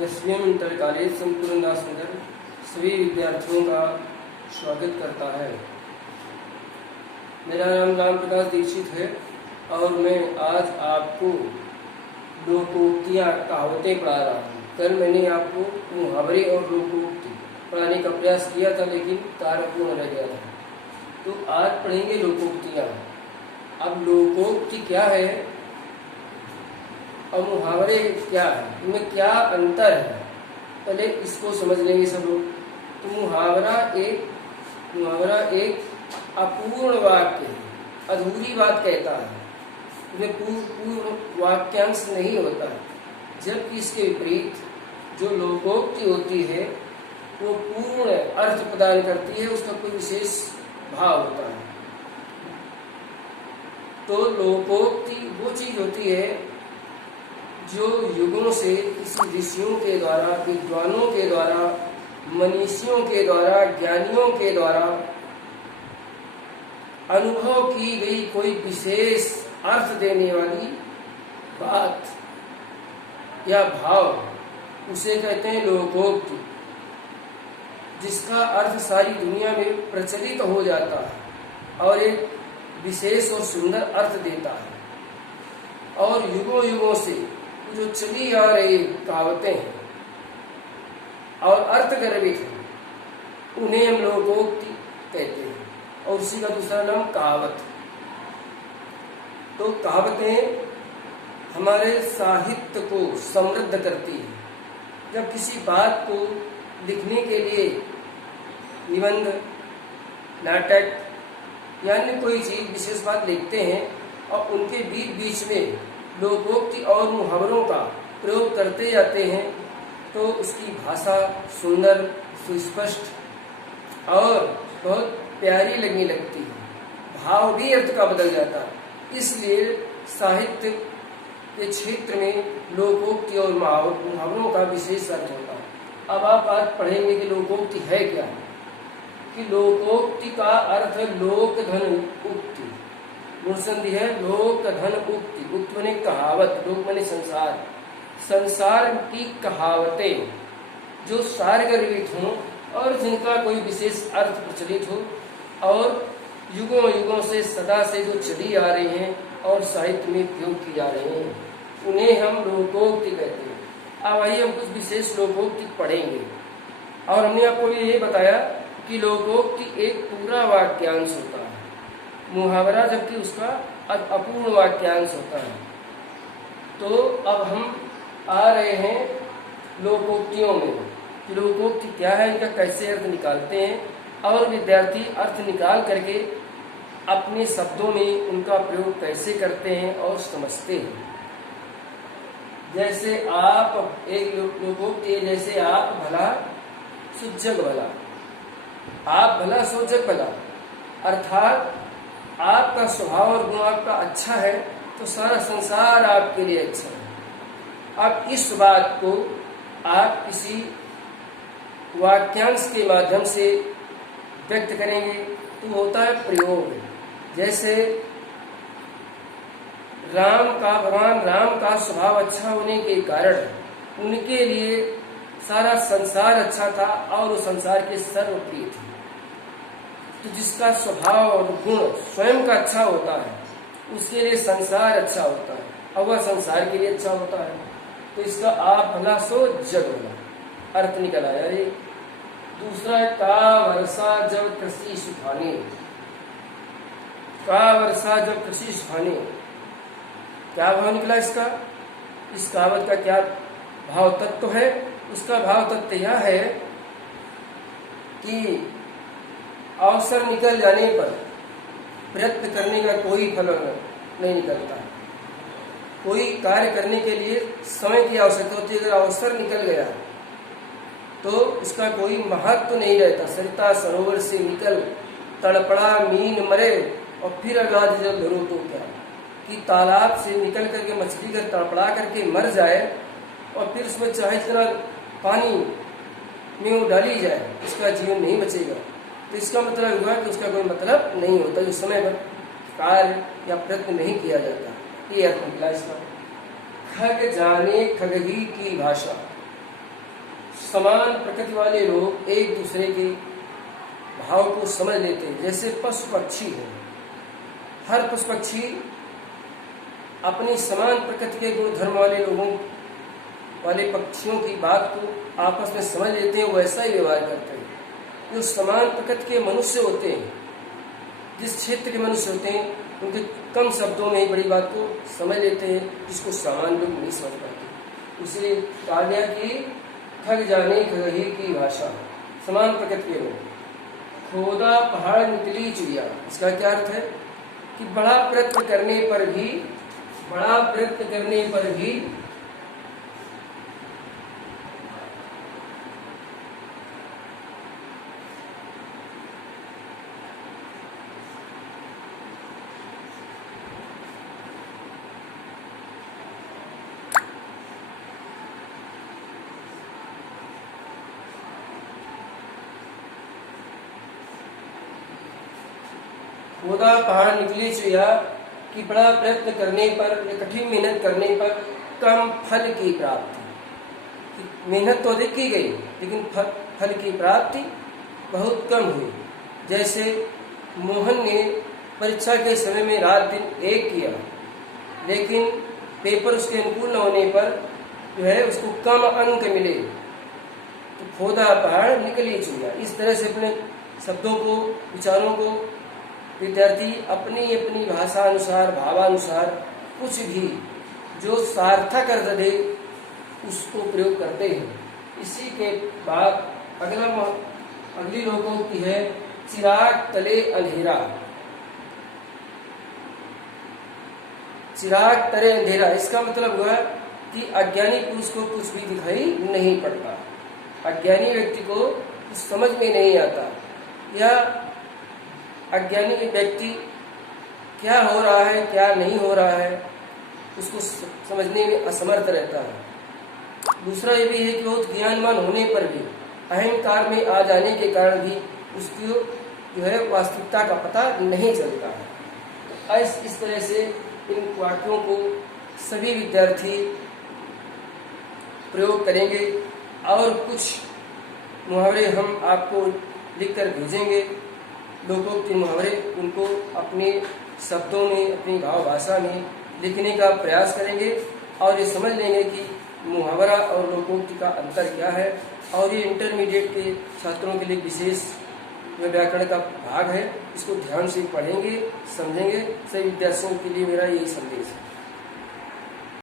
SVM inter college संपूर्ण दासनगर सभी विद्यार्थियों का स्वागत करता है। मेरा नाम राम प्रकाश दीक्षित है और मैं आज आपको लोकोक्तियाँ कहावतें पढ़ा रहा हूँ। कल मैंने आपको मुहावरे और लोकोक्ति पढ़ाने का प्रयास किया था, लेकिन कार्य पूर्ण रह गया था। तो आज पढ़ेंगे लोकोक्तियाँ। अब लोकोक्ति क्या है और मुहावरे क्या है, इनमें क्या अंतर है, पहले इसको समझ लेंगे सब लोग। तो मुहावरा एक अपूर्ण वाक्य है, अधूरी बात कहता है, इसमें पूर्ण वाक्यांश नहीं होता है। जबकि इसके विपरीत जो लोकोक्ति होती है वो पूर्ण अर्थ प्रदान करती है, उसका कोई विशेष भाव होता है। तो लोकोक्ति वो चीज होती है जो युगों से किसी ऋषियों के द्वारा, विद्वानों के द्वारा, मनीषियों के द्वारा, ज्ञानियों के द्वारा अनुभव की गई कोई विशेष अर्थ देने वाली बात या भाव, उसे कहते हैं लोकोक्ति, जिसका अर्थ सारी दुनिया में प्रचलित हो जाता है और एक विशेष और सुंदर अर्थ देता है। और युगों युगों से जो चली आ रही कहावतें हैं और अर्थ गर्भित हैं, उन्हें हम लोकोक्ति कहते हैं और उसी का दूसरा नाम कहावत। तो कहावतें हमारे साहित्य को समृद्ध करती है। जब किसी बात को लिखने के लिए निबंध, नाटक या अन्य कोई चीज विशेष बात लिखते हैं और उनके बीच बीच में लोकोक्ति और मुहावरों का प्रयोग करते जाते हैं, तो उसकी भाषा सुंदर, सुस्पष्ट और बहुत प्यारी लगने लगती है। भाव भी अर्थ का बदल जाता है। इसलिए साहित्य के क्षेत्र में लोकोक्ति और मुहावरों का विशेष अर्थ होता है। अब आप आज पढ़ेंगे कि लोकोक्ति है क्या। कि लोकोक्ति का अर्थ लोक धन उक्ति, गुणसंधि है लोक धन उक्ति। उक्त माने कहावत, लोक माने संसार, संसार की कहावतें जो सारगर्भित हों और जिनका कोई विशेष अर्थ प्रचलित हो और युगों युगों से सदा से जो चली आ रही हैं और साहित्य में प्रयोग की जा रही हैं, उन्हें हम लोकोक्ति कहते हैं। अब आइए हम कुछ विशेष लोकोक्ति पढ़ेंगे। और हमने आपको ये बताया कि लोकोक्ति एक पूरा वाक्यांश होता है, मुहावरा जबकि उसका अपूर्ण वाक्यांश होता है। तो अब हम आ रहे हैं लोकोक्तियों में कि लोकोक्ति क्या है, इनका कैसे अर्थ निकालते हैं और विद्यार्थी अर्थ निकाल करके अपने शब्दों में उनका प्रयोग कैसे करते हैं और समझते हैं। जैसे आप एक लोकोक्ति, जैसे आप भला सुजग भला, आप भला सोजग भला, अर्थात आपका स्वभाव और गुण आपका अच्छा है तो सारा संसार आपके लिए अच्छा है। अब इस बात को आप किसी वाक्यांश के माध्यम से व्यक्त करेंगे तो होता है प्रयोग। जैसे भगवान राम का स्वभाव अच्छा होने के कारण उनके लिए सारा संसार अच्छा था और वो संसार के सर्वप्रिय थे। तो जिसका स्वभाव और गुण स्वयं का अच्छा होता है उसके लिए संसार अच्छा होता है और वह संसार के लिए अच्छा होता है। तो इसका आप भला सो जग भला अर्थ निकल आया। ये दूसरा है का वर्षा जब कृषि सुखाने, का वर्षा जब कृषि सुखाने, क्या भाव निकला इसका। इस कहावत का क्या भाव तत्व है। उसका भाव तत्व यह है कि अवसर निकल जाने पर प्रयत्न करने का कोई फल नहीं निकलता। कोई कार्य करने के लिए समय की आवश्यकता होती है, अगर अवसर निकल गया तो इसका कोई महत्व नहीं रहता। सरिता सरोवर से निकल तड़पड़ा मीन मरे और फिर अगाध जब धरो तो क्या, कि तालाब से निकल करके मछली का तड़पड़ा करके मर जाए और फिर उसमें चाहे जितना पानी में वो डाली जाए उसका जीवन नहीं बचेगा। तो इसका मतलब हुआ कि उसका कोई मतलब नहीं होता, जो समय पर कार्य या प्रयत्न नहीं किया जाता। ये अर्थ निकला इसका। खग जाने खगही की भाषा, समान प्रकृति वाले लोग एक दूसरे के भाव को समझ लेते हैं। जैसे पशु पक्षी है, हर पशु पक्षी अपनी समान प्रकृति के गुण धर्म वाले लोगों वाले पक्षियों की बात को आपस में समझ लेते हैं, वैसा ही व्यवहार करते हैं। जो समान प्रकृति के मनुष्य होते हैं, जिस क्षेत्र के मनुष्य होते हैं, उनके कम शब्दों में ही बड़ी बात को समझ लेते हैं, जिसको सामान्य लोग नहीं समझ पाते। उसे कहा गया कि ठग जाने ठगी की भाषा, समान प्रकृति के लोग। खोदा पहाड़ निकली चिड़िया, इसका क्या अर्थ है कि बड़ा प्रयत्न करने पर भी खोदा पहाड़ निकली चिड़िया कि बड़ा प्रयत्न करने पर या कठिन मेहनत करने पर कम फल की प्राप्ति। मेहनत तो अधिक की गई लेकिन फल की प्राप्ति बहुत कम हुई। जैसे मोहन ने परीक्षा के समय में रात दिन एक किया, लेकिन पेपर उसके अनुकूल न होने पर जो है उसको कम अंक मिले, तो खोदा पहाड़ निकली चिड़िया। इस तरह से अपने शब्दों को, विचारों को विद्यार्थी अपनी अपनी भाषा अनुसार, भावानुसार कुछ भी जो सार्थक अर्थ दे उसको प्रयोग करते हैं। इसी के बाद अगली लोगों की है चिराग तले अंधेरा। चिराग तले अंधेरा, इसका मतलब हुआ कि अज्ञानी पुरुष को कुछ भी दिखाई नहीं पड़ता, अज्ञानी व्यक्ति को कुछ समझ में नहीं आता, या अज्ञानी व्यक्ति क्या हो रहा है क्या नहीं हो रहा है उसको समझने में असमर्थ रहता है। दूसरा ये भी है कि बहुत ज्ञानवान होने पर भी अहंकार में आ जाने के कारण भी उसको जो है वास्तविकता का पता नहीं चलता है। इस तरह से इन वाक्यों को सभी विद्यार्थी प्रयोग करेंगे और कुछ मुहावरे हम आपको लिखकर भेजेंगे। लोकोक्ति मुहावरे उनको अपने शब्दों में, अपनी भाव भाषा में लिखने का प्रयास करेंगे और ये समझ लेंगे कि मुहावरा और लोकोक्ति का अंतर क्या है। और ये इंटरमीडिएट के छात्रों के लिए विशेष व्याकरण का भाग है, इसको ध्यान से पढ़ेंगे, समझेंगे। सभी विद्यार्थियों के लिए मेरा यही संदेश है।